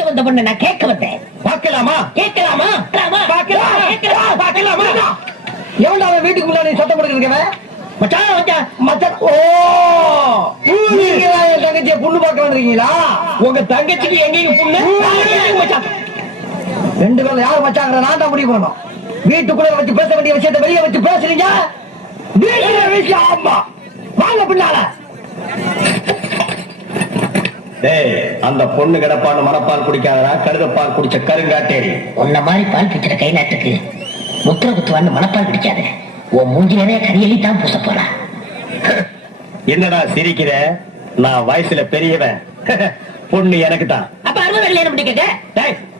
வந்த பொண்ணு நான் கேட்க வந்தேன். பார்க்கலாமா? கேட்கலாமா? பார்க்கலாமா? எவன்டா அவன் வீட்டுக்கு முன்னாடி சத்தம் போட்டுருக்கவன்? மச்சான் மச்சான் மச்சான். ஓ, நீங்க என் தங்கச்சியை புண்ணு பார்க்க வந்திருக்கீங்களா? உங்க தங்கச்சிக்கு எங்கேயும் புண்ணு? மச்சான் ரெண்டு பேர்ல யாரு மச்சாங்கிற நான் தான் முடிவு பண்ணணும். வீட்டுக்குள்ள வச்சு பேச வேண்டிய விஷயத்தை வெளியே வச்சு பேசுறீங்க. விஷயம் ஆமா. வாங்க பின்னால. அந்த பொண்ணு கிடப்பான்னு மனப்பால் குடிக்காதா, கழுதப்பால் குடிச்ச கருங்காட்டேரி. உன்ன மாதிரி பால் பிடிச்சிட கை நாட்டுக்கு முத்திர குத்துவான்னு மனப்பால் பிடிக்காத. உன் மூஞ்சிலே கரியலி தான் பூச போறா. என்னடா சிரிக்கிற? நான் வயசுல பெரியவன். பொண்ணு எனக்கு தான். அப்ப அறுபது கல்யாணம் பண்ணிக்க.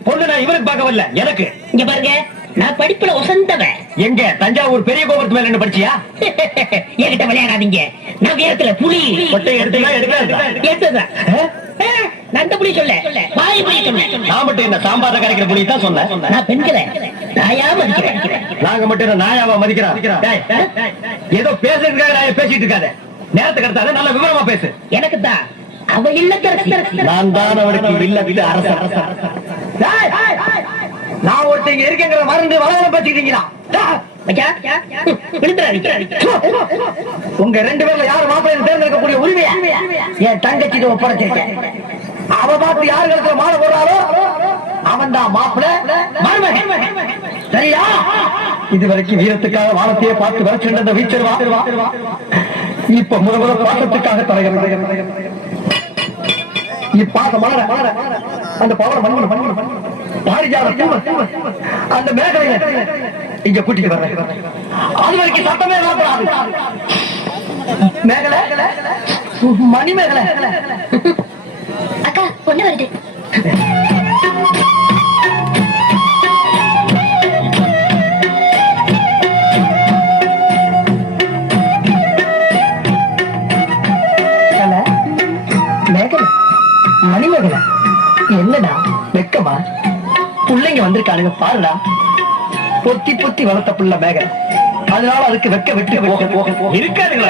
பொண்ணு நான் இவருக்கு பார்க்க வரல, எனக்கு. இங்க பாருங்க, நான் படிப்புல உசந்தவன். எங்க தஞ்சாவூர் பெரிய கோபுரத்து மேல என்ன படிச்சியா? என்கிட்ட விளையாடாதீங்க. நான் வீரத்துல புலி எடுத்ததான். நந்த புலி சொல்ல வாய் புலி சொன்னேன். நான் மட்டும் என்ன சாம்பார கரைக்கிற புலி தான் சொன்னேன். நான் பெண்களை நாயா மதிக்கிறேன். நாங்க மட்டும் என்ன நாயாவா மதிக்கிறோம்? ஏதோ பேசுறதுக்காக நான் பேசிட்டு இருக்காத. நேரத்துக்கு அடுத்தாத நல்ல விவரமா பேசு. எனக்கு தான் அவ இல்லத்தரசி. நான் தான் அவனுக்கு இல்ல அரச. நான் ஒருத்தங்க இருக்கேங்கிற மறந்து வளர பேசிக்கிட்டீங்களா? உங்க ரெண்டு பேர்ல யாரு மாப்பிள்ளை தேர்ந்தெடுக்கக்கூடிய உரிமையை என் தங்கச்சிட்டு ஒப்படைச்சிருக்கேன். அவ பார்த்து யாரு இடத்துல மாலை போடுறாரோ அவன் தான் மாப்பிள்ளை. சரியா? இதுவரைக்கும் வீரத்துக்காக வானத்தையே பார்த்து வர சென்ற வீச்சருவா இப்ப முதல்ல பாசத்துக்காக தலைவர். இப்பாச மலர அந்த பவர மண் அந்த மேகலை இங்க கூட்டிட்டு வர்றேன். அது வரைக்கும் சத்தமே வரக்கூடாது. மேகலை, மணி மேகலை. அக்கா பொண்ணு வருது. மேகலை, மணி மேகலை, என்னடா வெக்கமா? பிள்ளைங்க வந்திருக்கானுங்க பாருடா. பொத்தி பொத்தி வளர்த்த புள்ள மேகலை, அதனால அதுக்கு வெக்க வெட்டு இருக்காதுங்களா?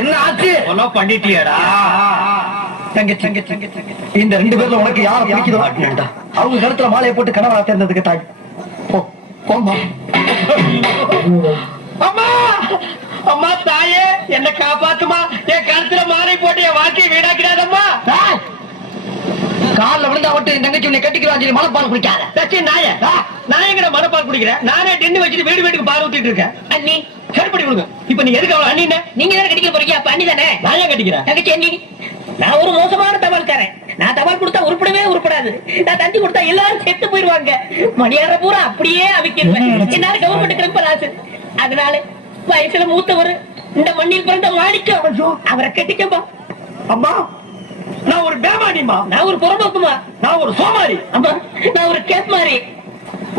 என்ன ஆச்சு? பண்ணிட்டியடா தங்கச்சி. இந்த ரெண்டு பேர்ல உனக்கு யார பிடிக்குதோ அவங்க கருத்துல மாலையை போட்டு கணவனா தேர்ந்ததுக்கு தாய். போமா. அம்மா அம்மா தாயே, என்ன காப்பாத்துமா. என் கருத்துல மாலை போட்டு என் வாழ்க்கையை வீணாக்கிறாதம்மா. காலில் விழுந்தா விட்டு என் தங்கச்சி உன்னை கட்டிக்கிறான். மனப்பால் குடிக்காத நாய. நான் எங்கட மனப்பால் குடிக்கிறேன்? நானே டென்னு வச்சுட்டு வீடு வீட்டுக்கு பால் ஊத்திட்டு இருக்கேன். அண்ணி சரிப்படி கொடுங்க. இப்ப நீ எதுக்கு அவளை அண்ணி? நீங்க தானே கட்டிக்க போறீங்க. அப்ப அண்ணி தானே. நான் ஏன் கட்டிக்கிறேன்? தங்கச்சி அண்ணி. நான் ஒரு மோசமான தபால்காரன். நான் தபால் கொடுத்தா உருப்படவே உருப்படாது. நான் தந்தி கொடுத்தா எல்லாரும் செத்து போயிருவாங்க. மணியார பூரா அப்படியே அவிக்கிறேன். என்னால கவர்மெண்ட் கிளம்ப ராசு. அதனால வயசுல மூத்தவர் இந்த மண்ணில் பிறந்த மாணிக்கம் அவரை கட்டிக்கப்பா. அம்மா நான் ஒரு பேமானிமா. நான் ஒரு புறம்போக்குமா. நான் ஒரு சோமாரி. அம்மா நான் ஒரு கேப் மாறி.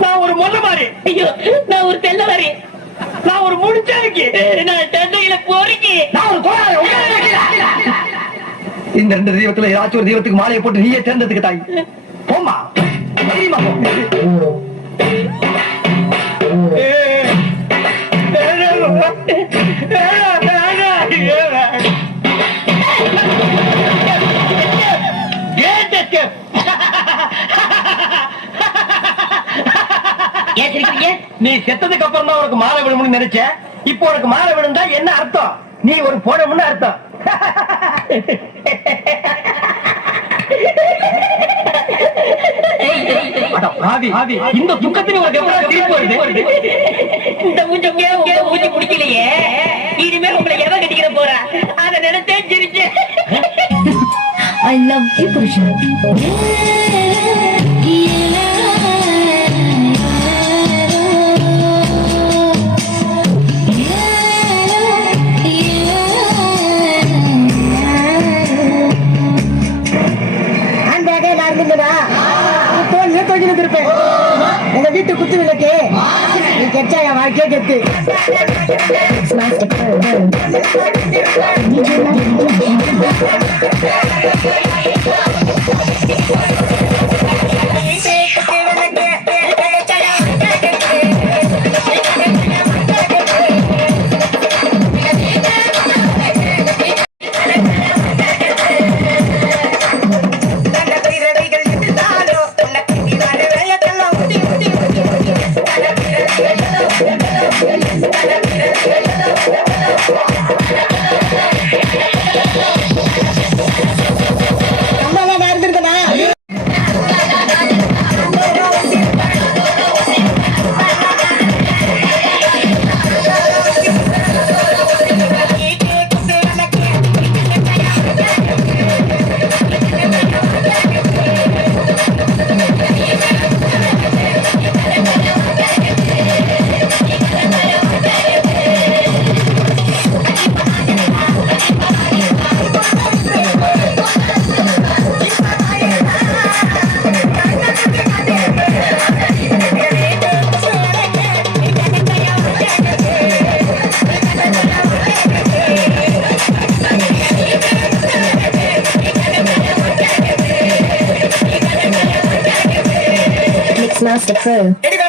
நான் ஒரு மொல்ல மாறி. ஐயோ நான் ஒரு தெல்ல மாறி. நான் ஒரு முடிச்சாக்கி. நான் தண்டையில போறீங்க. நான் ஒரு கோடாரி. இந்த ரெண்டு தெய்வத்துல ஏதாச்சும் ஒரு தெய்வத்துக்கு மாலையை போட்டு நீயே தேர்ந்ததுக்கு தாய். போமா தெரியுமா? நீ செத்ததுக்கு அப்புறம் தான் உனக்கு மாலை விழும்னு நினைச்ச. இப்போ உனக்கு மாலை விழுந்தா என்ன அர்த்தம்? நீ ஒரு போனமுன்னு அர்த்தம். இந்த துக்கத்தில் உனக்கு எவ்வளவு தீர்ப்பு வருது? இந்த மூஞ்சி பிடிக்கலையே. இனிமேல் உங்களை எதை கட்டிக்கிற போறா அதை நினைச்சே சிரிச்சேன். I love you, Purush. எங்க வீட்டு குத்து விளக்கு நீ கெச்சா என் வாழ்க்கையே கெத்து. ஸ்டெப்